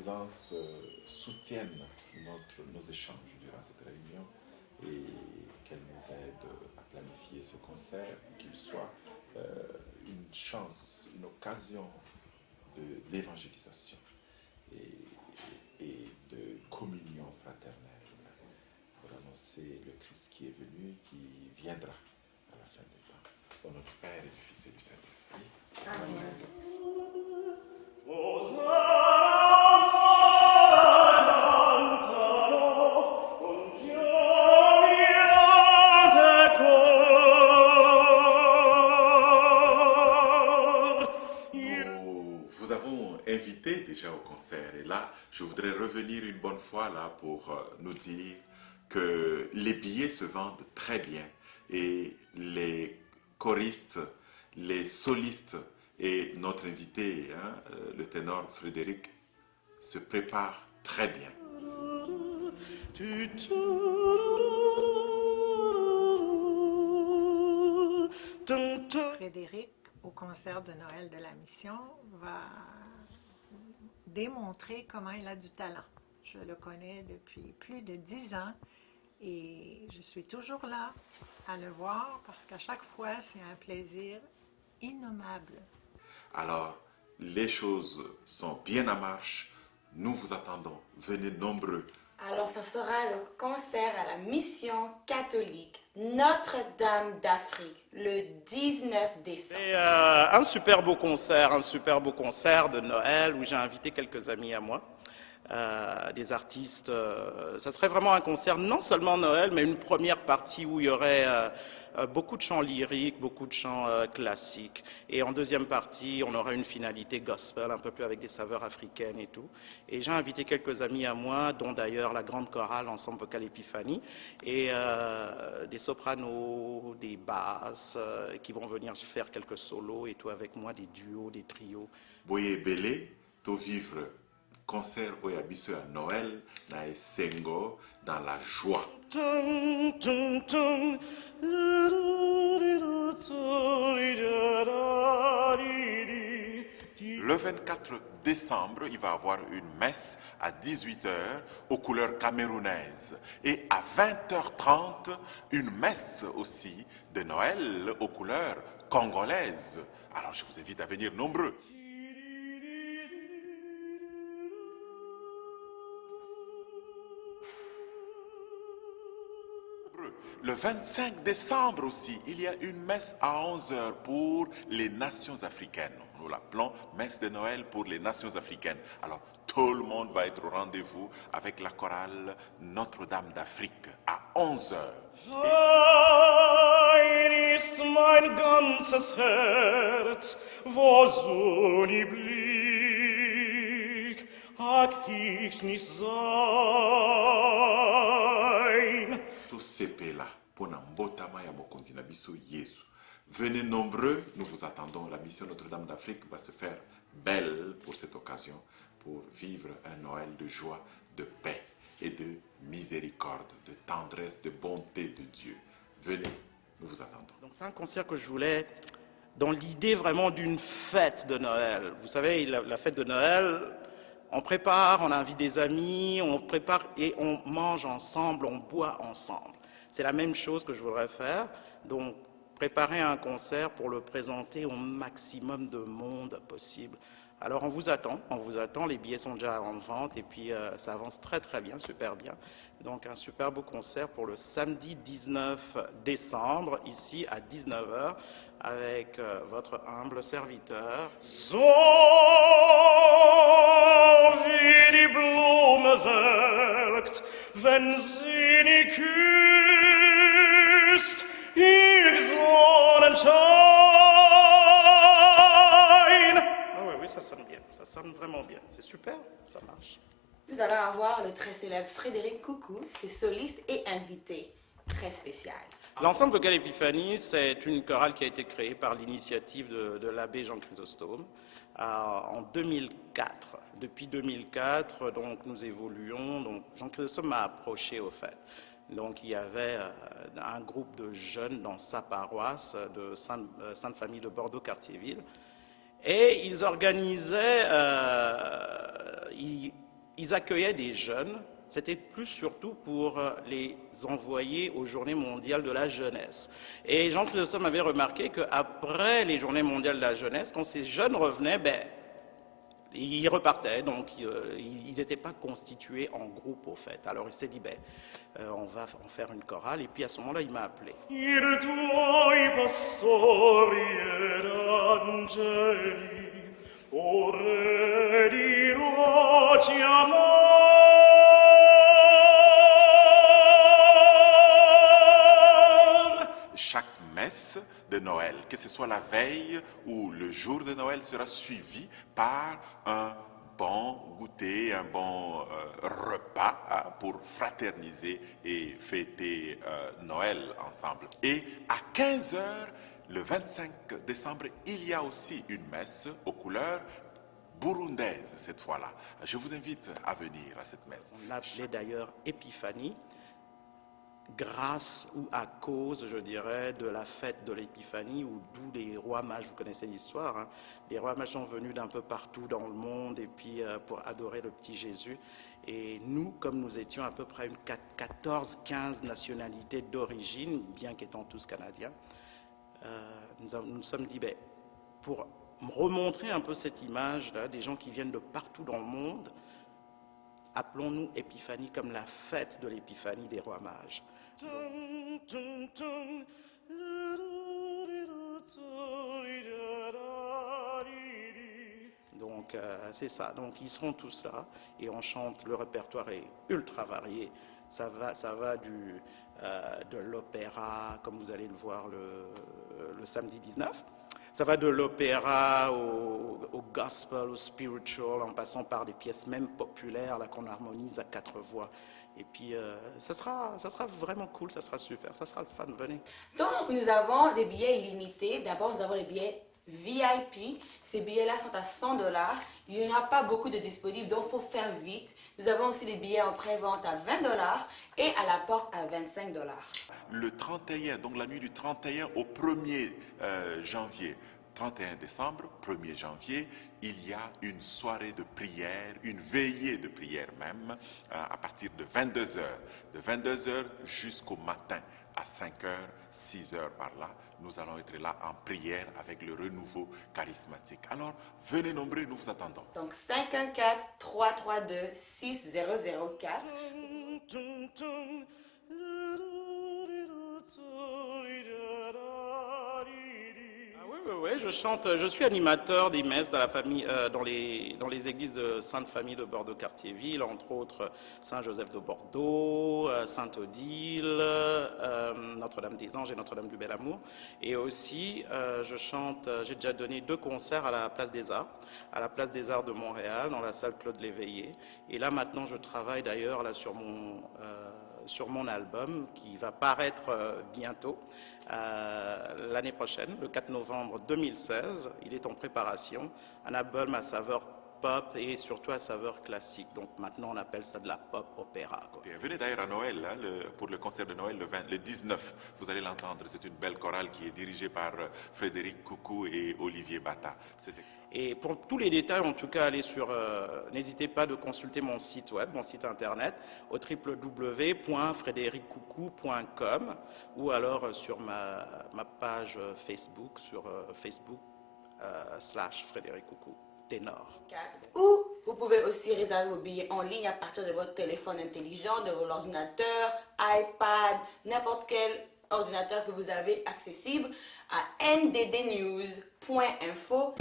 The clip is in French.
présence soutienne nos échanges durant cette réunion et qu'elle nous aide à planifier ce concert, qu'il soit une chance, une occasion d'évangélisation et de communion fraternelle pour annoncer le Christ qui est venu, qui viendra à la fin des temps. Au nom du Père et du Fils et du Saint-Esprit. Amen. Vous avons invité déjà au concert et là, je voudrais revenir une bonne fois là pour nous dire que les billets se vendent très bien et les choristes, les solistes et notre invité, le ténor Frédéric, se préparent très bien. Frédéric, au concert de Noël de la Mission, va démontrer comment il a du talent. Je le connais depuis plus de 10 ans et je suis toujours là à le voir parce qu'à chaque fois, c'est un plaisir innommable. Alors, les choses sont bien en marche. Nous vous attendons. Venez nombreux. Alors, ça sera le concert à la Mission catholique Notre-Dame d'Afrique le 19 décembre. C'est un super beau concert de Noël où j'ai invité quelques amis à moi, des artistes. Ça serait vraiment un concert non seulement Noël, mais une première partie où il y aurait beaucoup de chants lyriques, beaucoup de chants classiques. Et en deuxième partie, on aurait une finalité gospel, un peu plus avec des saveurs africaines et tout. Et j'ai invité quelques amis à moi, dont d'ailleurs la grande chorale Ensemble Vocal Épiphanie, et des sopranos, des basses, qui vont venir faire quelques solos et tout avec moi, des duos, des trios. Boye Belé, to vivre concert Oyabiso à Noël, na Sengo, dans la joie. Le 24 décembre, il va y avoir une messe à 18h aux couleurs camerounaises. Et à 20h30, une messe aussi de Noël aux couleurs congolaises. Alors je vous invite à venir nombreux. Le 25 décembre aussi, il y a une messe à 11h pour les nations africaines. Nous l'appelons messe de Noël pour les nations africaines. Alors, tout le monde va être au rendez-vous avec la chorale Notre-Dame d'Afrique à 11h. Dein ist mein ganzes Herz, wo Sonne Blick, hag ich nicht sein. Tous ces pays-là, pour Nambotama ya Mokonzi na biso Yesu. Venez nombreux, nous vous attendons. La mission Notre-Dame d'Afrique va se faire belle pour cette occasion, pour vivre un Noël de joie, de paix et de miséricorde, de tendresse, de bonté de Dieu. Venez, nous vous attendons. Donc c'est un concert que je voulais dans l'idée vraiment d'une fête de Noël. Vous savez, la fête de Noël, on prépare, on invite des amis, on prépare et on mange ensemble, on boit ensemble. C'est la même chose que je voudrais faire. Donc, préparer un concert pour le présenter au maximum de monde possible. Alors, on vous attend, les billets sont déjà en vente et puis ça avance très très bien, super bien. Donc, un super beau concert pour le samedi 19 décembre, ici à 19h, avec votre humble serviteur. So wie die Blume welkt, wenn sie nie küsst, im Sonnenschein. Ah oui, ça sonne bien, ça sonne vraiment bien, c'est super, ça marche. Nous allons avoir le très célèbre Frédéric Coucou, ses solistes et invités. Très spécial. L'ensemble vocal Épiphanie, c'est une chorale qui a été créée par l'initiative de l'abbé Jean Chrysostome en 2004. Depuis 2004, donc, nous évoluons. Donc, Jean Chrysostome m'a approché au fait. Donc, il y avait un groupe de jeunes dans sa paroisse de Sainte-Famille de Bordeaux-Cartierville. Et ils organisaient, ils ils accueillaient des jeunes. C'était plus surtout pour les envoyer aux Journées mondiales de la jeunesse. Et Jean Chrysostome avait remarqué qu'après les Journées mondiales de la jeunesse, quand ces jeunes revenaient, ils repartaient, donc ils n'étaient pas constitués en groupe au fait. Alors il s'est dit, on va en faire une chorale, et puis à ce moment-là, il m'a appelé. I tuoi pastori ed angeli, o re di rocci amor. Chaque messe de Noël, que ce soit la veille ou le jour de Noël, sera suivie par un bon goûter, un bon repas pour fraterniser et fêter Noël ensemble. Et à 15 h, le 25 décembre, il y a aussi une messe aux couleurs burundaises cette fois-là. Je vous invite à venir à cette messe. On l'appelait d'ailleurs Épiphanie, grâce ou à cause, je dirais, de la fête de l'Épiphanie, où d'où les rois mages, vous connaissez l'histoire, hein, les rois mages sont venus d'un peu partout dans le monde et puis pour adorer le petit Jésus. Et nous, comme nous étions à peu près une 14-15 nationalités d'origine, bien qu'étant tous canadiens, nous nous sommes dit, pour remontrer un peu cette image-là, des gens qui viennent de partout dans le monde, appelons-nous Épiphanie comme la fête de l'Épiphanie des rois mages. Donc c'est ça, donc ils seront tous là et on chante, le répertoire est ultra varié, ça va de l'opéra, comme vous allez le voir le samedi 19, ça va de l'opéra au gospel, au spiritual, en passant par des pièces même populaires là, qu'on harmonise à 4 voix. Et puis, ça sera vraiment cool, ça sera super, ça sera le fun, venez. Donc, nous avons des billets limités. D'abord, nous avons les billets VIP. Ces billets-là sont à 100 $. Il n'y en a pas beaucoup de disponibles, donc il faut faire vite. Nous avons aussi des billets en pré-vente à 20 $ et à la porte à 25 $. Le 31, donc la nuit du 31 au 1er janvier, 31 décembre, 1er janvier, il y a une soirée de prière, une veillée de prière même, à partir de 22 h. De 22 h jusqu'au matin, à 5 h, 6 h par là, nous allons être là en prière avec le renouveau charismatique. Alors, venez nombreux, nous vous attendons. Donc, 514-332-6004. Oui, je chante, je suis animateur des messes dans la famille, dans les églises de Sainte-Famille de Bordeaux-Cartierville, entre autres Saint-Joseph de Bordeaux, Sainte-Odile, Notre-Dame-des-Anges et Notre-Dame du Bel-Amour. Et aussi, je chante, j'ai déjà donné 2 concerts à la Place des Arts, de Montréal, dans la salle Claude Léveillé. Et là, maintenant, je travaille d'ailleurs là sur mon album qui va paraître bientôt. L'année prochaine, le 4 novembre 2016, il est en préparation, un album à saveur pop et surtout à saveur classique. Donc maintenant on appelle ça de la pop opéra. Venez d'ailleurs à Noël, hein, pour le concert de Noël le 19, vous allez l'entendre, c'est une belle chorale qui est dirigée par Frédéric Coucou et Olivier Bata. Et pour tous les détails, en tout cas, allez n'hésitez pas de consulter mon site web, mon site internet, au www.frédériccoucou.com ou alors sur ma page Facebook, sur Facebook/Frédéric Coucou, ténor. Ou vous pouvez aussi réserver vos billets en ligne à partir de votre téléphone intelligent, de vos ordinateurs, iPad, n'importe quel ordinateur que vous avez accessible à nddnews.info.